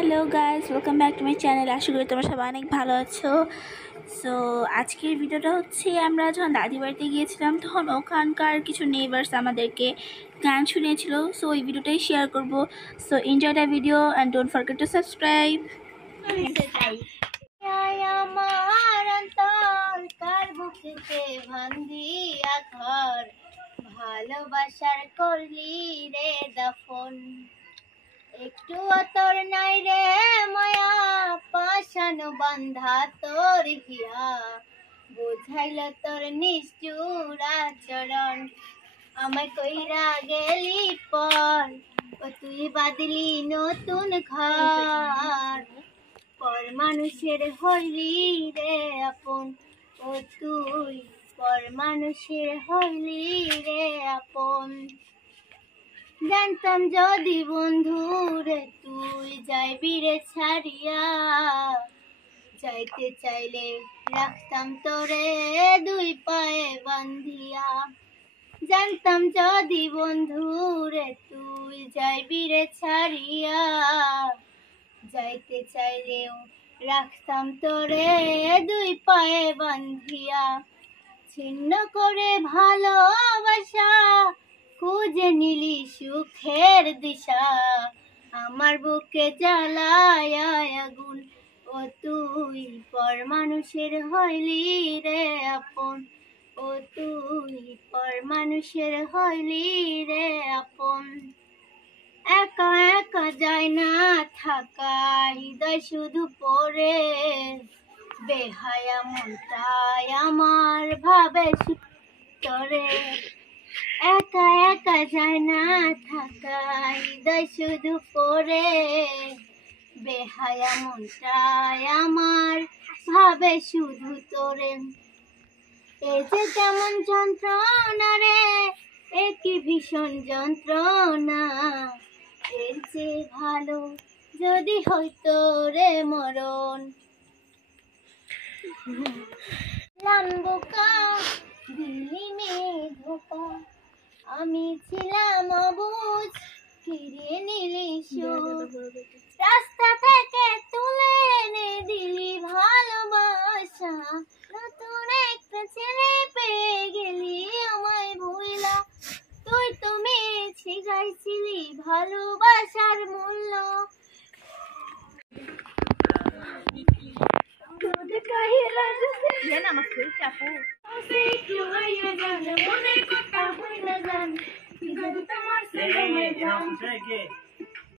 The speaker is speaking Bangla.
Hello guys, welcome back to my channel. আশা করি তোমরা সবাই অনেক ভালো আছো। সো আজকের ভিডিওটা হচ্ছে আমরা যখন দাদি বাড়িতে গিয়েছিলাম তখন ওখানকার কিছু নেইবার্স আমাদেরকে গান শুনিয়েছিল। সো এই ভিডিওটাই শেয়ার করব। So enjoy the video and don't forget to subscribe. ভালোবাসার করলি রে দাফন, একটু তোর নাই রে মায়া, পাশানো বান্ধা তোর হিয়া, বুঝাইল তোর নিষ্ঠুর আচরণ, আমায় কইরা গেলি পর, ও তুই বাদলি নতুন ঘর, পর মানুষের হইলি রে আপন, ও তুই পর মানুষের হইলি রে আপন। জানতাম যদি বন্ধু রে তুই যাইবি রে ছাড়িয়া, যাইতে চাইলে রাখতাম তোরে দুই পায়ে বান্ধিয়া। জানতাম যদি বন্ধু রে তুই যাইবি রে ছাড়িয়া, যাইতে চাইলেও রাখতাম তোরে দুই পায়ে বান্ধিয়া। ছিন্ন করে ভালোবাসা খুঁজে নিলি সুখের দিশা, আমার বুকে জ্বালায় আগুন, ও তুই পর মানুষের হইলি রে আপন, ও তুই পর মানুষের হইলি রে আপন। একা একা যায় না থাকা, হৃদয় শুধু পড়ে, বেহায়া মনটাই আমার ভাবে তোরে। একা একা যায় না থাকা, হৃদয় শুধু পড়ে, বেহায়া মনটাই আমার ভাবে শুধু তোরে। এই যে কেমন যন্ত্রণা রে, এ কি ভীষণ যন্ত্রণা, এর চেয়ে ভালো যদি হইতো রে মরণ। লাম্বুকা দিলি মে ধোকা, আমি ছিলাম অবুঝ, ফিরিয়ে নিলি সুর, রাস্তা থেকে তুলে এনে দিলি ভালোবাসা, নতুন একটা ছেলে পেয়ে গেলি আমায় ভুইলা, তুই তুমি শিখাইছিলি ভালোবাসার মূল্য। মনে কথা হইল জান, তোমার